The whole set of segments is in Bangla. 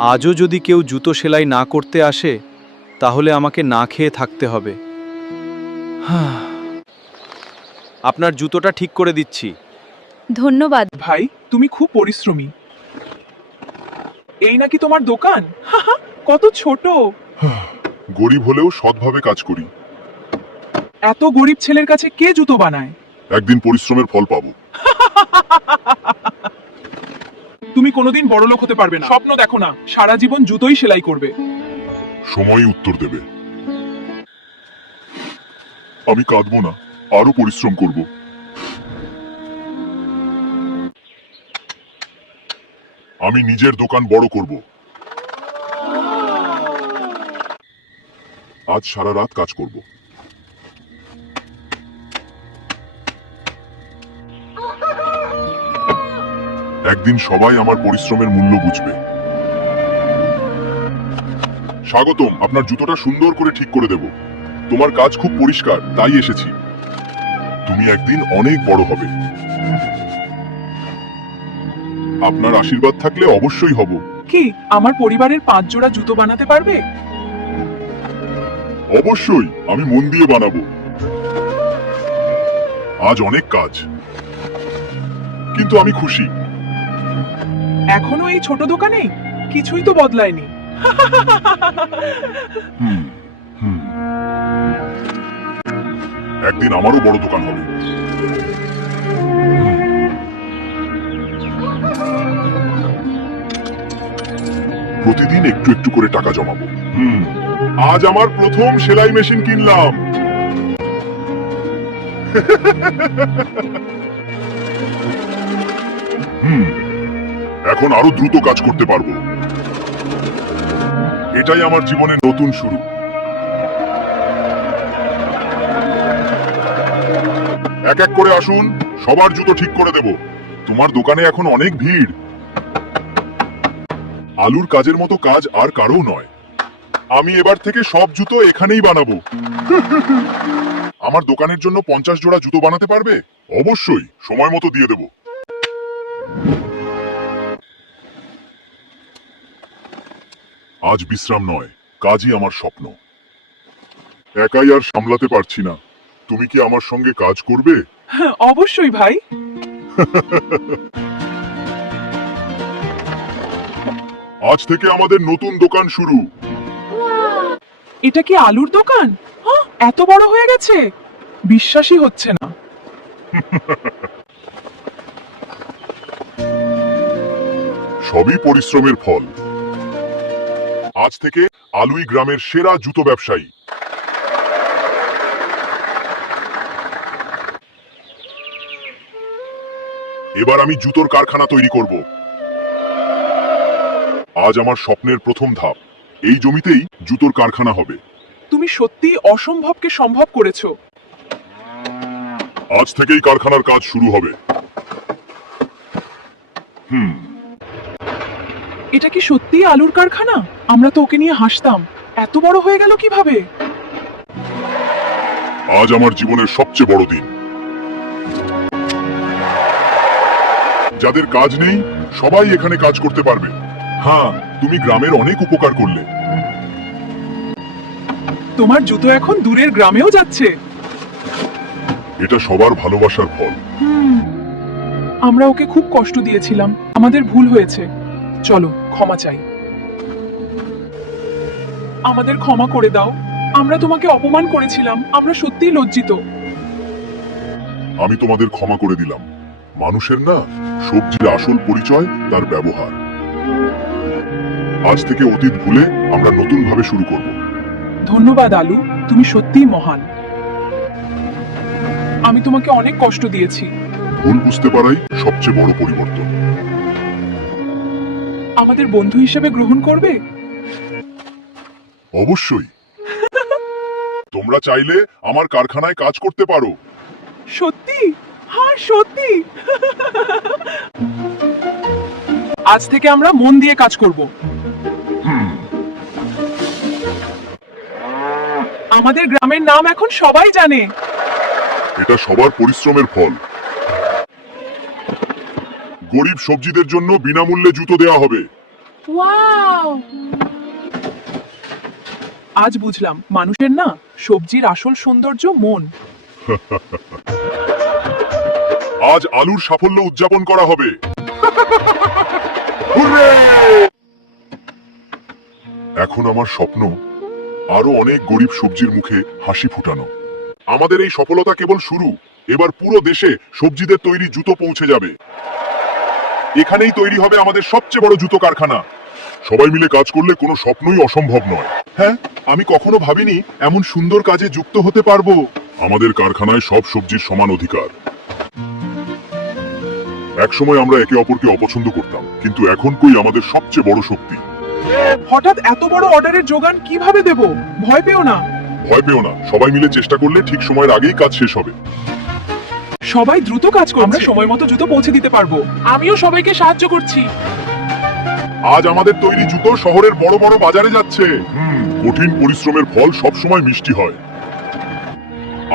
আজও যদি কেউ জুতো সেলাই না করতে আসে তাহলে আমাকে না খেয়ে থাকতে হবে। আপনার জুতোটা ঠিক করে দিচ্ছি। ধন্যবাদ। ভাই, তুমি খুব পরিশ্রমী। এই নাকি তোমার দোকান? কত ছোট। গরিব হলেও সৎভাবে কাজ করি। এত গরিব ছেলের কাছে কে জুতো বানায়? একদিন পরিশ্রমের ফল পাবো। তুমি কোনোদিন বড়লোক হতে পারবে না। স্বপ্ন দেখো না, সারা জীবন জুতোই সেলাই করবে। সময়ই উত্তর দেবে। আমি কাঁদবো না, আরো পরিশ্রম করব। আমি নিজের দোকান বড় করব। আজ সারা রাত কাজ করব। একদিন সবাই আমার পরিশ্রমের মূল্য বুঝবে। স্বাগতম, আপনার জুতোটা সুন্দর করে ঠিক করে দেব। তোমার কাজ খুব পরিষ্কার, তাই এসেছি। তুমি একদিন অনেক বড় হবে। আপনার আশীর্বাদ থাকলে অবশ্যই হব। কি আমার পরিবারের 5 জোড়া জুতো বানাতে পারবে? অবশ্যই, আমি মন দিয়ে বানাবো। আজ অনেক কাজ, কিন্তু আমি খুশি। এখনো এই ছোট দোকানে কিছুই তো বদলায়নি। হুম হুম একদিন আমারও বড় দোকান হবে। প্রতিদিন একটু একটু করে টাকা জমাবো। আজ আমার প্রথম সেলাই মেশিন কিনলাম। এখন আরো দ্রুত কাজ করতে পারবো। এটাই আমার জীবনের নতুন শুরু। এক এক করে আসুন, সবার জুতো ঠিক করে দেব। তোমার দোকানে এখন অনেক ভিড়। আলুর কাজের মতো কাজ আর কারও নয়। আমি এবার থেকে সব জুতো এখানেই বানাবো। আমার দোকানের জন্য 50 জোড়া জুতো বানাতে পারবে? অবশ্যই, সময় মতো দিয়ে দেব। আজ বিশ্রাম নয়, কাজই আমার স্বপ্ন। একাই আর সামলাতে পারছি না। তুমি কি আমার সঙ্গে কাজ করবে? অবশ্যই ভাই। আজ থেকে আমাদের নতুন দোকান শুরু। এটা কি আলুর দোকান? এত বড় হয়ে গেছে, বিশ্বাসই হচ্ছে না। সবই পরিশ্রমের ফল। আজ থেকে আলুই গ্রামের সেরা জুতো ব্যবসায়ী। এবার আমি জুতোর কারখানা তৈরি করব। আজ আমার স্বপ্নের প্রথম ধাপ। এই জমিতেই জুতোর কারখানা হবে। তুমি সত্যি অসম্ভবকে সম্ভব করেছো। আজ থেকেই কারখানার কাজ শুরু হবে। এটা কি সত্যি আলুর কারখানা? আমরা তো ওকে নিয়ে হাসতাম, এত বড় হয়ে গেল কিভাবে? আজ আমার জীবনের সবচেয়ে বড় দিন। যাদের কাজ নেই সবাই এখানে কাজ করতে পারবে। হ্যাঁ, তুমি গ্রামের অনেক উপকার করলে। তোমার জুতো এখন দূরের গ্রামেও যাচ্ছে। এটা সবার ভালোবাসার ফল। আমরা ওকে খুব কষ্ট দিয়েছিলাম, আমাদের ভুল হয়েছে। চলো ক্ষমা চাই। আমাদের ক্ষমা করে দাও। আমরা তোমাকে অপমান করেছিলাম, আমরা সত্যিই লজ্জিত। আমি তোমাদের ক্ষমা করে দিলাম। মানুষের না, সবজির আসল পরিচয় তার ব্যবহার। আজ থেকে অতীত ভুলে আমরা নতুন ভাবে শুরু করব। ধন্যবাদ আলু, তুমি সত্যিই মহান। আমি তোমাকে অনেক কষ্ট দিয়েছি। ভুল বুঝতে পারাই সবচেয়ে বড় পরিবর্তন। আমাদের বন্ধু হিসেবে গ্রহণ করবে? অবশ্যই। তোমরা চাইলে আমার কারখানায় কাজ করতে পারো। সত্যি? হ্যাঁ সত্যি। আজ থেকে আমরা মন দিয়ে কাজ করব। আমাদের গ্রামের নাম এখন সবাই জানে। এটা সবার পরিশ্রমের ফল। গরিব সবজিদের জন্য বিনামূল্যে জুতো দেওয়া হবে। ওয়াও! আজ বুঝলাম মানুষের না সবজির আসল সৌন্দর্য মন। আজ আলুর সাফল্য উদযাপন করা হবে। হুররে! এখন আমার স্বপ্ন আরো অনেক গরিব সবজির মুখে হাসি ফুটানো। আমাদের এই সফলতা কেবল শুরু। এবার পুরো দেশে সবজিদের তৈরি জুতো পৌঁছে যাবে। এখানেই তৈরি হবে আমাদের সবচেয়ে বড় জুতো কারখানা। সবাই মিলে কাজ করলে কোনো স্বপ্নই অসম্ভব নয়। হ্যাঁ, আমি কখনো ভাবিনি এমন সুন্দর কাজে যুক্ত হতে পারবো। আমাদের কারখানায় সব সবজির সমান অধিকার। একসময় আমরা একে অপরকে অপছন্দ করতাম, কিন্তু এখন কই আমাদের সবচেয়ে বড় শক্তি। হঠাৎ এত বড় অর্ডারের যোগান কিভাবে দেব? ভয় পেও না। ভয় পেও না, সবাই মিলে চেষ্টা করলে ঠিক সময়ের আগেই কাজ শেষ হবে। সবাই দ্রুত কাজ করবে, আমরা সময় মতো জুতো পৌঁছে দিতে পারবো। আমিও সবাইকে সাহায্য করছি। আজ আমাদের তৈরি জুতো শহরের বড় বড় বাজারে যাচ্ছে। কঠিন পরিশ্রমের ফল সবসময় মিষ্টি হয়।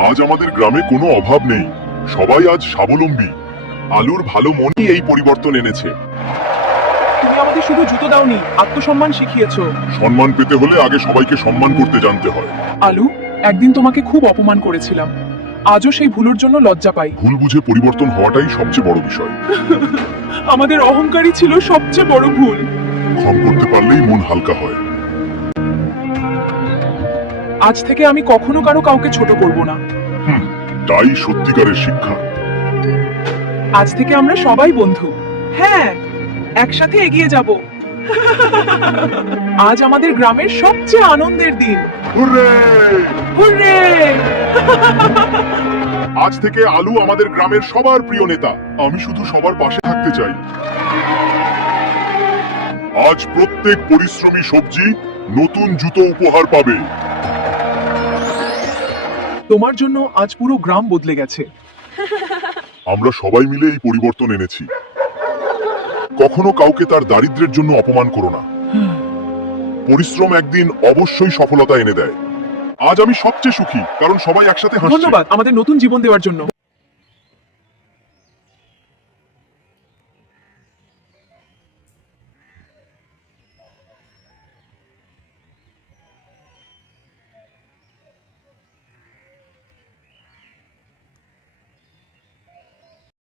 আজ আমাদের গ্রামে কোনো অভাব নেই, সবাই আজ স্বাবলম্বী। আলুর ভালো মনই এই পরিবর্তন এনেছে। তুমি আমাদের শুধু জুতো দাওনি, আত্মসম্মান শিখিয়েছো। সম্মান পেতে হলে আগে সবাইকে সম্মান করতে জানতে হয়। আলু, একদিন তোমাকে খুব অপমান করেছিলাম, আজও সেই ভুলের জন্য লজ্জা পাই। ভুল বুঝে পরিবর্তন হওয়াটাই সবচেয়ে বড় বিষয়। আমাদের অহংকারই ছিল সবচেয়ে বড় ভুল। ক্ষম করতে পারলেই মন হালকা হয়। আজ থেকে আমি কখনো কাউকে ছোট করব না। তাই সত্যিকারের শিক্ষা। আজ থেকে আমরা সবাই বন্ধু। হ্যাঁ, একসাথে এগিয়ে যাব। আজ আমাদের গ্রামের সবচেয়ে আনন্দের দিন। হুররে! হুররে! আজ থেকে আলু আমাদের গ্রামের সবার প্রিয় নেতা। আমি শুধু সবার পাশে থাকতে চাই। আজ প্রত্যেক পরিশ্রমী সবজি নতুন জুতো উপহার পাবে। তোমার জন্য আজ পুরো গ্রাম বদলে গেছে। আমরা সবাই মিলে এই পরিবর্তন এনেছি। কখনো কাউকে তার দারিদ্র্যের জন্য অপমান করো না। পরিশ্রম একদিন অবশ্যই সফলতা এনে দেয়। আজ আমি সবচেয়ে সুখী, কারণ সবাই একসাথে হাসছে। ধন্যবাদ আমাদের নতুন জীবন দেওয়ার জন্য।